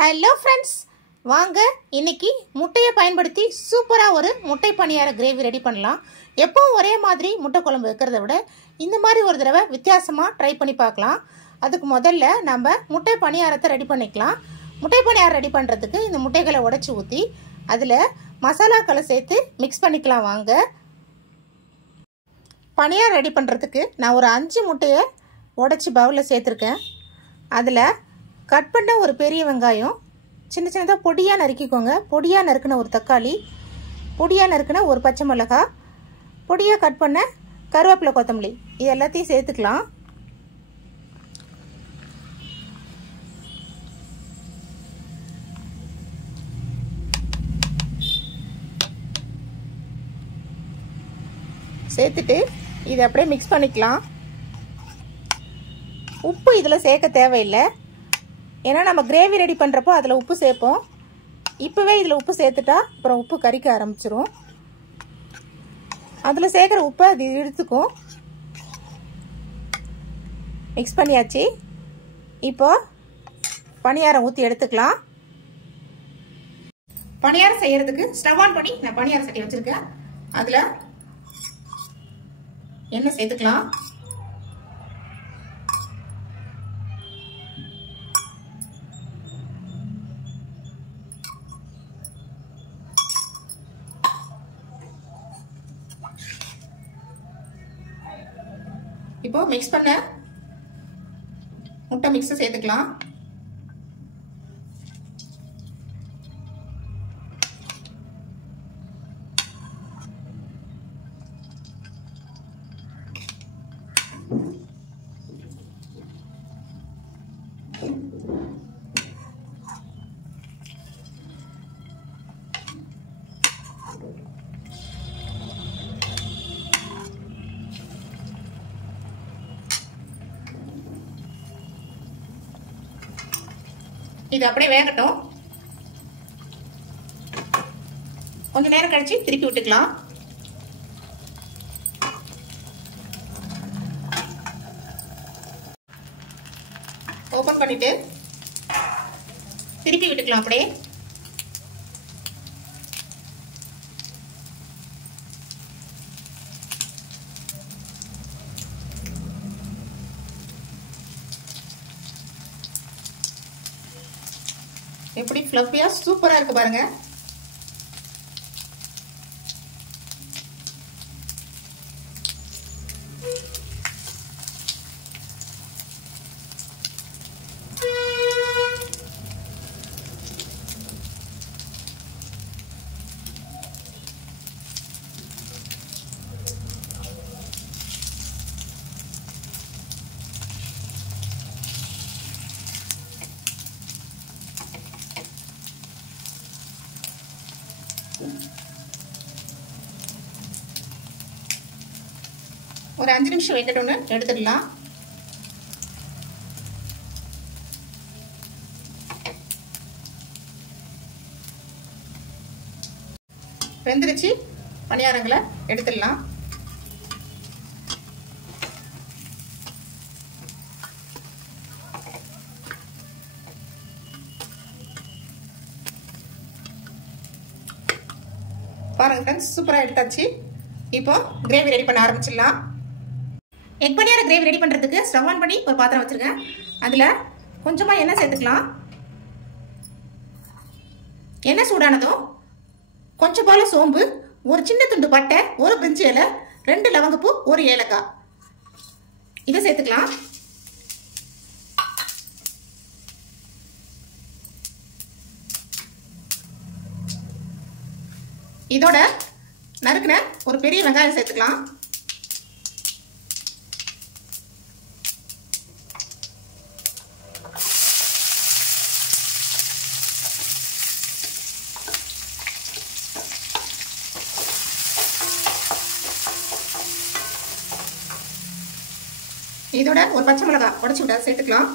Hello friends, வாங்க இன்னைக்கு முட்டையை பயன்படுத்தி சூப்பராக ஒரு முட்டை பணியார கிரேவி ரெடி பண்ணலாம். எப்பவும் ஒரே மாதிரி முட்டை குழம்பு வைக்கிறத விட இந்த மாதிரி ஒரு தடவை வித்தியாசமாக ட்ரை பண்ணி பார்க்கலாம். அதுக்கு முதல்ல நம்ம முட்டை பணியாரத்தை ரெடி பண்ணிக்கலாம். முட்டை பணியாரம் ரெடி பண்ணுறதுக்கு இந்த முட்டைகளை உடைச்சி ஊற்றி அதில் மசாலாக்களை சேர்த்து மிக்ஸ் பண்ணிக்கலாம். வாங்க. பணியாரம் ரெடி பண்ணுறதுக்கு நான் ஒரு 5 முட்டையை உடைச்சி பவுலில் சேர்த்துருக்கேன். அதில் கட் பண்ண ஒரு பெரிய வெங்காயம், சின்ன சின்னதாக பொடியாக நறுக்கிக்கோங்க. பொடியாக நறுக்கின ஒரு தக்காளி, பொடியாக நறுக்கின ஒரு பச்சை மிளகாய், பொடியாக கட் பண்ண கருவேப்பிலை, கொத்தமல்லி, இது எல்லாத்தையும் சேர்த்துக்கலாம். சேர்த்துட்டு இதை அப்படியே மிக்ஸ் பண்ணிக்கலாம். உப்பு இதில் சேர்க்க தேவையில்லை, ஏன்னா நம்ம கிரேவி ரெடி பண்ணுறப்போ அதில் உப்பு சேர்ப்போம். இப்போவே இதில் உப்பு சேர்த்துட்டா அப்புறம் உப்பு கரிக்க ஆரம்பிச்சிரும். அதில் சேர்க்குற உப்பை அது இழுத்துக்கும். மிக்ஸ் பண்ணியாச்சு. இப்போ பணியாரம் ஊற்றி எடுத்துக்கலாம். பணியாரம் செய்யறதுக்கு ஸ்டவ் ஆன் பண்ணி நான் பணியாரம் சட்டி வச்சுருக்கேன். அதில் எண்ணெய் சேர்த்துக்கலாம். இப்போ மிக்ஸ் பண்ண முட்டை மிக்ஸ் சேர்த்துக்கலாம். இது அப்படியே வேகட்டும். கொஞ்ச நேரம் கழிச்சு திருப்பி விட்டுக்கலாம். ஓபன் பண்ணிட்டு திருப்பி விட்டுக்கலாம். அப்படியே எப்படி ஃப்ளஃபியா சூப்பரா இருக்கு பாருங்க. ஒரு 5 நிமிஷம் வைக்கட்டும்னு எடுத்துடலாம். வெந்துருச்சு. பணியாரங்களை எடுத்துடலாம். பாருங்க ஃப்ரெண்ட்ஸ், சூப்பராக எடுத்தாச்சு. இப்போ கிரேவி ரெடி பண்ண ஆரம்பிச்சிடலாம். எக் பணியார கிரேவி ரெடி பண்ணுறதுக்கு ஸ்டவ் ஆன் பண்ணி ஒரு பாத்திரம் வச்சுருக்கேன். அதில் கொஞ்சமாக எண்ணெய் சேர்த்துக்கலாம். எண்ணெய் சூடானதும் கொஞ்சம் போல சோம்பு, ஒரு சின்ன துண்டு பட்டை, ஒரு பிரிஞ்சி இலை, 2 லவங்கப்பூ, ஒரு ஏலக்காய், இதை சேர்த்துக்கலாம். இதோட நறுக்குன ஒரு பெரிய வெங்காயம் சேர்த்துக்கலாம். இதோட ஒரு பச்சை மிளகாய் உடைச்சு விட சேர்த்துக்கலாம்.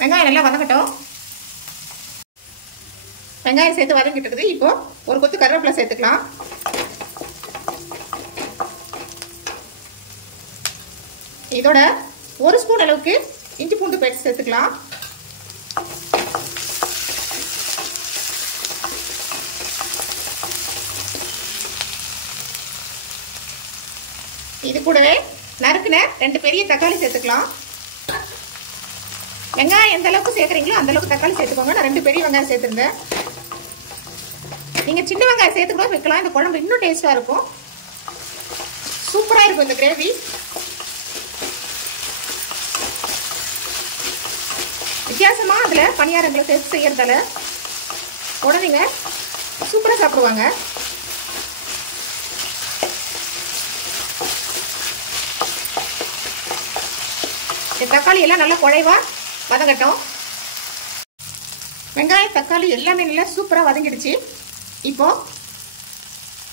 வெங்காயம் நல்லா வதங்கட்டும். வெங்காயம் சேர்த்து வதங்கிட்டு இருக்குது. இப்போ ஒரு கொத்து கருவேப்பிலை சேர்த்துக்கலாம். இதோட 1 ஸ்பூன் அளவுக்கு இஞ்சி பூண்டு பேஸ்ட் சேர்த்துக்கலாம். இது கூடவே நறுக்குன 2 பெரிய தக்காளி சேர்த்துக்கலாம். வெங்காயம் எந்த அளவுக்கு சேர்க்குறீங்களோ அந்த அளவுக்கு தக்காளி சேர்த்துக்கோங்க. நான் 2 பெரிய வெங்காயம் சேர்த்துருந்தேன். நீங்கள் சின்ன வெங்காயம் சேர்த்து கூட வைக்கலாம். இந்த குழம்பு இன்னும் டேஸ்ட்டாக இருக்கும். சூப்பராக இருக்கும் இந்த கிரேவி. வித்தியாசமாக அதில் பணியாரங்களை சேர்த்து செய்யறதால குழந்தைங்க சூப்பராக சாப்பிடுவாங்க. இந்த தக்காளி எல்லாம் நல்லா குழைவா வதங்கட்டும். வெங்காயம் தக்காளி எல்லாமே நல்லா சூப்பராக வதங்கிடுச்சு. இப்போ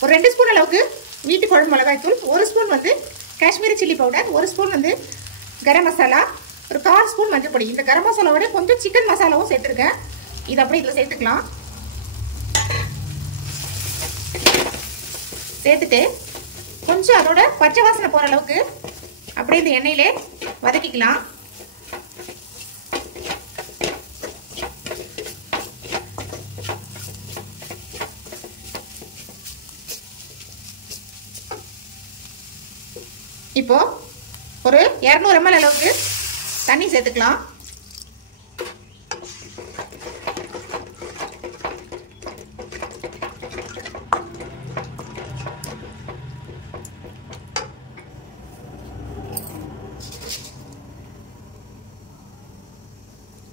ஒரு 2 ஸ்பூன் அளவுக்கு வீட்டு குழம்பு மிளகாய்த்தூள், 1 ஸ்பூன் வந்து காஷ்மீரி சில்லி பவுடர், 1 ஸ்பூன் வந்து கரம் மசாலா, ஒரு 1/4 ஸ்பூன் மஞ்சள் பொடி. இந்த கரம் மசாலாவோட கொஞ்சம் சிக்கன் மசாலாவும் சேர்த்துருக்கேன். இது அப்படியே இதில் சேர்த்துக்கலாம். சேர்த்துட்டு கொஞ்சம் அதோட பச்சை வாசனை போகிற அளவுக்கு அப்படியே இந்த எண்ணெயிலே வதக்கிக்கலாம். இப்போ ஒரு 200 ml அளவுக்கு தண்ணி சேர்த்துக்கலாம்.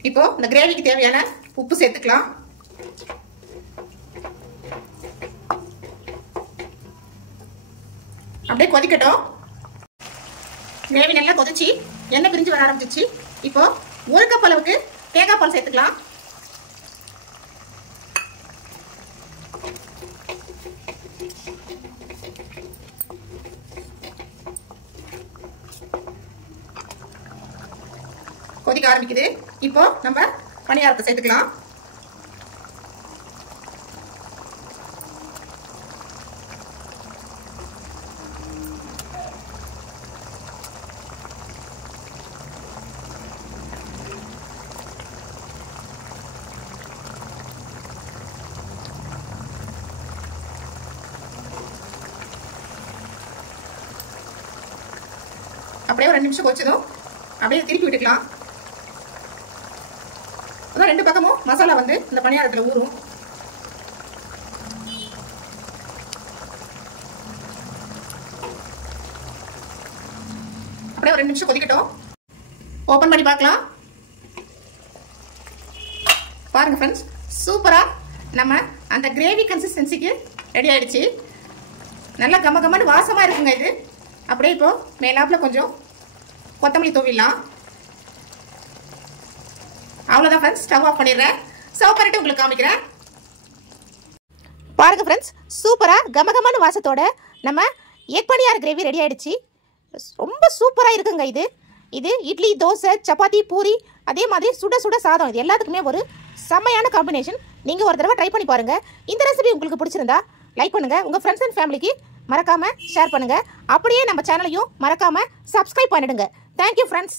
இப்போ இந்த கிரேவிக்கு தேவையான உப்பு சேர்த்துக்கலாம். அப்படியே கொதிக்கட்டும். கிரேவி நல்லா கொதிச்சு எண்ணெய் பிரிஞ்சு வர ஆரம்பிச்சிச்சு. இப்போ 1 கப் அளவுக்கு தேங்காய் பால் சேர்த்துக்கலாம். கொதிக்க ஆரம்பிக்குது. இப்போ நம்ம பணியாரத்தை சேர்த்துக்கலாம். அப்படியே ஒரு 2 நிமிஷம் கொச்சதும் அப்படியே திருப்பி விட்டுக்கலாம். அதான் 2 பக்கமும் மசாலா வந்து இந்த பணியாரத்தில் ஊறும். அப்படியே ஒரு 2 நிமிஷம் கொதிக்கட்டும். ஓபன் பண்ணி பார்க்கலாம். பாருங்க ஃப்ரெண்ட்ஸ், சூப்பரா நம்ம அந்த கிரேவி கன்சிஸ்டன்சிக்கு ரெடி ஆயிடுச்சு. நல்லா கம கமன்னு வாசமா இருக்குங்க இது. அப்படியே இப்போ மேலாப்புல கொஞ்சம் கொத்தமல்லி தூவிடலாம். அவ்வளோதான் ஃப்ரெண்ட்ஸ், ஸ்டவ் ஆஃப் பண்ணிடுறேன். சர்வ் பண்ணிட்டு உங்களுக்கு காமிக்கிறேன். பாருங்க ஃப்ரெண்ட்ஸ், சூப்பராக கமகமான வாசத்தோட நம்ம எக் பணியார கிரேவி ரெடி ஆயிடுச்சு. ரொம்ப சூப்பராக இருக்குங்க இது. இது இட்லி, தோசை, சப்பாத்தி, பூரி, அதே மாதிரி சுட சுட சாதம், இது எல்லாத்துக்குமே ஒரு செம்மையான காம்பினேஷன். நீங்கள் ஒரு தடவை ட்ரை பண்ணி பாருங்கள். இந்த ரெசிபி உங்களுக்கு பிடிச்சிருந்தா லைக் பண்ணுங்கள். உங்கள் ஃப்ரெண்ட்ஸ் அண்ட் ஃபேமிலிக்கு மறக்காமல் ஷேர் பண்ணுங்கள். அப்படியே நம்ம சேனலையும் மறக்காமல் சப்ஸ்கிரைப் பண்ணிடுங்க. Thank you friends.